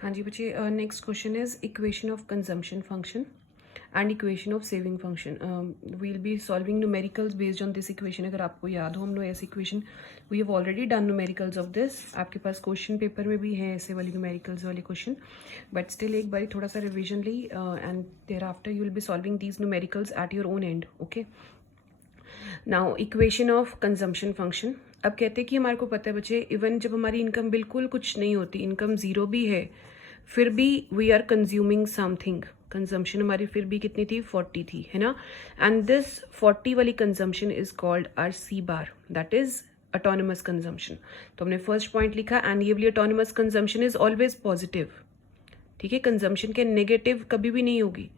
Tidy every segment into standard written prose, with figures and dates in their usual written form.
हाँ जी बच्चे, next question is equation of consumption function and equation of saving function. We'll be solving numericals based on this equation. अगर आपको याद हो, हम लोग ऐसी equation we have already done numericals of this. आपके पास क्वेश्चन पेपर में भी है ऐसे वाली न्यूमेरिकल्स वाले क्वेश्चन, बट स्टिल एक बार थोड़ा सा रिविजन ली and thereafter you will be solving these numericals at your own end. Okay, now equation of consumption function. अब कहते हैं कि हमारे को पता है बच्चे, इवन जब हमारी इनकम बिल्कुल कुछ नहीं होती, इनकम जीरो भी है, फिर भी we are consuming something. Consumption हमारी फिर भी कितनी थी? 40 थी, है ना. एंड दिस 40 वाली consumption is called our C bar, that is autonomous consumption. तो हमने फर्स्ट पॉइंट लिखा, एंड ये वाली autonomous consumption is always positive. ठीक है, कंजम्पशन के नेगेटिव कभी भी नहीं होगी,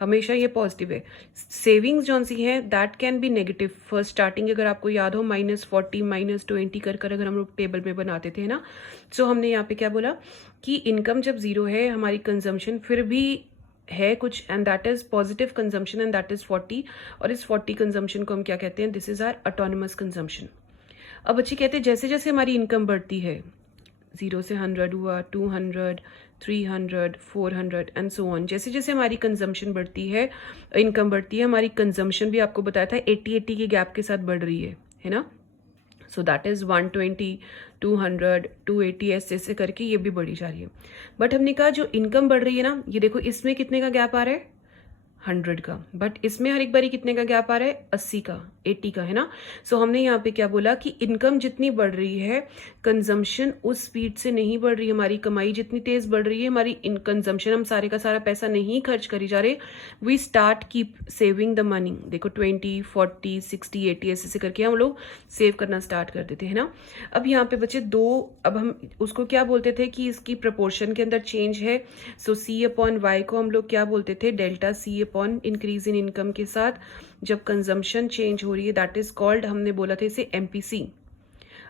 हमेशा ये पॉजिटिव है. सेविंग्स जौन सी है that can be negative. First starting अगर आपको याद हो -40 -20 कर अगर हम लोग टेबल में बनाते थे ना, सो हमने यहाँ पे क्या बोला कि इनकम जब जीरो है, हमारी कंजम्पशन फिर भी है कुछ, and that is positive consumption, and that is 40. और इस 40 कंजम्पशन को हम क्या कहते हैं? This is our autonomous consumption. अब अच्छी कहते हैं जैसे जैसे हमारी इनकम बढ़ती है, 0 से 100 हुआ, 200, 300, 400 एंड सो ऑन. जैसे जैसे हमारी कंजम्पशन बढ़ती है, इनकम बढ़ती है, हमारी कंजम्पशन भी आपको बताया था 80-80 के गैप के साथ बढ़ रही है ना. सो दैट इज 120, 200, 280 ऐसे करके ये भी बढ़ी जा रही है. बट हमने कहा जो इनकम बढ़ रही है ना, ये देखो इसमें कितने का गैप आ रहा है? 100 का. बट इसमें हर एक बारी कितने का गैप आ रहा है? 80 का, 80 का, है ना. सो हमने यहाँ पे क्या बोला कि इनकम जितनी बढ़ रही है, कंजम्पशन उस स्पीड से नहीं बढ़ रही. हमारी कमाई जितनी तेज बढ़ रही है, हमारी इन कंजम्पशन, हम सारे का सारा पैसा नहीं खर्च करी जा रहे. We start keep saving the money. देखो 20, 40, 60, 80 ऐसे करके हम लोग सेव करना स्टार्ट कर देते हैं ना. अब यहाँ पे बच्चे दो, अब हम उसको क्या बोलते थे कि इसकी प्रपोर्शन के अंदर चेंज है. सो सी अपॉन वाई को हम लोग क्या बोलते थे? Delta C upon increase in income के साथ जब कंजम्पशन चेंज हो रही है, दैट इज कॉल्ड, हमने बोला था इसे एमपीसी.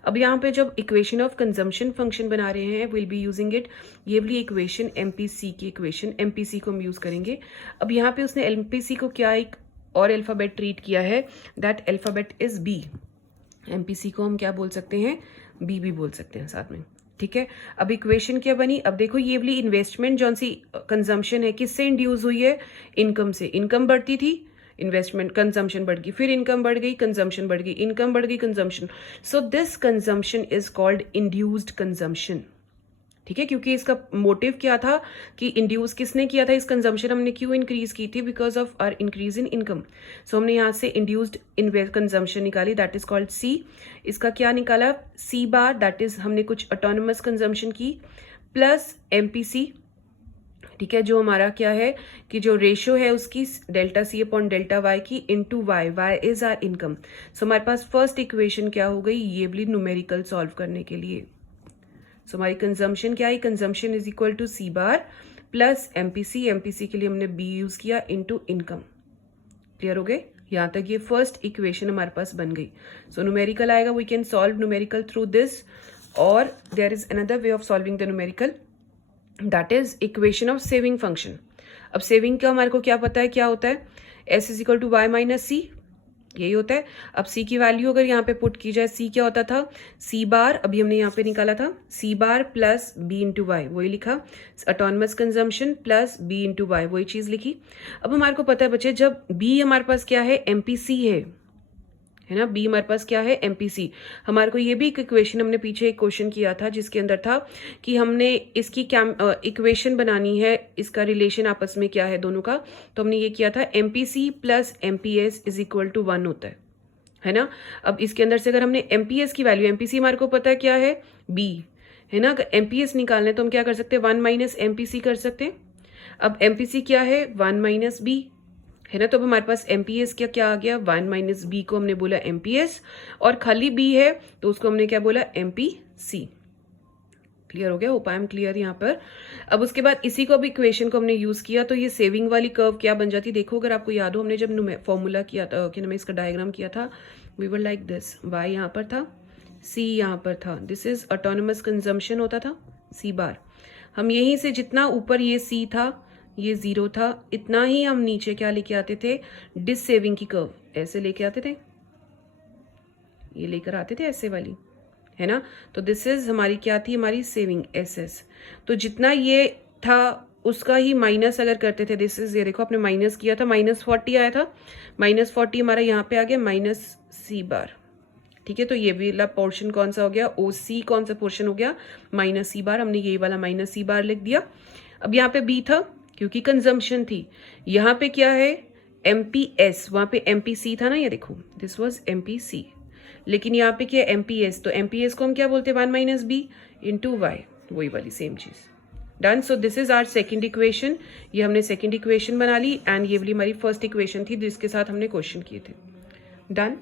अब यहाँ पे जब इक्वेशन ऑफ कंजम्पशन फंक्शन बना रहे हैं, विल बी यूजिंग इट, ये वाली इक्वेशन एमपीसी की इक्वेशन, एमपीसी को हम यूज करेंगे. अब यहाँ पे उसने एमपीसी को क्या एक और अल्फाबेट ट्रीट किया है, that alphabet is B. MPC को हम क्या बोल सकते हैं? बी भी बोल सकते हैं साथ में. ठीक है, अब इक्वेशन क्या बनी? अब देखो ये वाली इन्वेस्टमेंट जौन सी कंजम्पशन है, किससे इंड्यूस हुई है? इनकम से. इनकम बढ़ती थी, इन्वेस्टमेंट, कंजम्पशन बढ़ गई, फिर इनकम बढ़ गई, कंजम्पशन बढ़ गई, इनकम बढ़ गई, consumption. So this consumption is called induced consumption. ठीक है, क्योंकि इसका मोटिव क्या था कि इंड्यूस किसने किया था? इस कंजम्पशन हमने क्यों इंक्रीज की थी? Because of our increase in income. So हमने यहाँ से इंड्यूस्ड कंजम्पशन निकाली, दैट इज कॉल्ड सी. इसका क्या निकाला? सी बार, दैट इज हमने कुछ ऑटोनमस कंजम्पशन की, प्लस एमपीसी. ठीक है, जो हमारा क्या है कि जो रेशियो है उसकी delta C upon delta Y की into Y. Y is our income. So हमारे पास फर्स्ट इक्वेशन क्या हो गई? ये भी न्यूमेरिकल सॉल्व करने के लिए. सो हमारी कंजम्पशन क्या है? Consumption is equal to C bar plus MPC. MPC के लिए हमने बी यूज किया इनटू इनकम. क्लियर हो गए? यहाँ तक ये फर्स्ट इक्वेशन हमारे पास बन गई. सो न्यूमेरिकल आएगा, we can solve numerical through this, और there is another way of solving the numerical, that is equation of saving function. अब सेविंग का हमारे को क्या पता है क्या होता है? S is equal to Y minus C, यही होता है. अब सी की वैल्यू अगर यहाँ पे पुट की जाए, सी क्या होता था? सी बार, अभी हमने यहाँ पे निकाला था, C bar plus B into Y, वही लिखा. Autonomous consumption plus B into Y, वही चीज लिखी. अब हमारे को पता है बच्चे, जब बी हमारे पास क्या है? एमपीसी है ना. बी हमारे पास क्या है? एमपीसी. हमारे को ये भी एक इक्वेशन, हमने पीछे एक क्वेश्चन किया था जिसके अंदर था कि हमने इसकी क्या इक्वेशन बनानी है, इसका रिलेशन आपस में क्या है दोनों का. तो हमने ये किया था, MPC plus MPS is equal to 1 होता है ना. अब इसके अंदर से अगर हमने एमपीएस की वैल्यू, एमपीसी हमारे को पता है क्या है? बी, है ना. अगर एमपीएस निकालने तो हम क्या कर सकते हैं? 1 माइनस एमपीसी कर सकते हैं. अब एमपीसी क्या है? 1 माइनस बी, है ना. तो अब हमारे पास एमपीएस क्या आ गया? 1 माइनस बी को हमने बोला एमपीएस, और खाली बी है तो उसको हमने क्या बोला? एमपीसी. क्लियर हो गया? होप आई एम क्लियर यहाँ पर. अब उसके बाद इसी को, अब इक्वेशन को हमने यूज किया, तो ये सेविंग वाली कर्व क्या बन जाती? देखो अगर आपको याद हो, हमने जब फॉर्मूला किया था, कि इसका डायग्राम किया था, we were like this. Y यहाँ पर था, सी यहाँ पर था, दिस इज ऑटोनमस कंजम्पशन होता था, सी बार. हम यहीं से जितना ऊपर ये सी था, ये 0 था, इतना ही हम नीचे क्या लेके आते थे? डिस सेविंग की कर्व ऐसे लेके आते थे, ये लेकर आते थे ऐसे वाली, है ना। तो दिस इज हमारी क्या थी, हमारी सेविंग SS। तो जितना ये था उसका ही माइनस अगर करते थे, दिस इज, ये देखो आपने माइनस किया था, -40 आया था, -40 हमारा यहाँ पे आ गया -C बार। ठीक है, तो ये वाला पोर्शन कौन सा हो गया, OC कौन सा पोर्शन हो गया, -C बार। हमने ये वाला -C बार लिख दिया। अब यहाँ पे B था क्योंकि कंजम्पशन थी, यहाँ पे क्या है MPS, वहाँ पे MPC था ना, ये देखो दिस वाज MPC, लेकिन यहाँ पे क्या है MPS, तो MPS को हम क्या बोलते हैं 1 - B × Y, वही वाली सेम चीज। Done. So this is our second equation, ये हमने सेकंड इक्वेशन बना ली, एंड ये वाली हमारी फर्स्ट इक्वेशन थी जिसके साथ हमने क्वेश्चन किए थे। डन।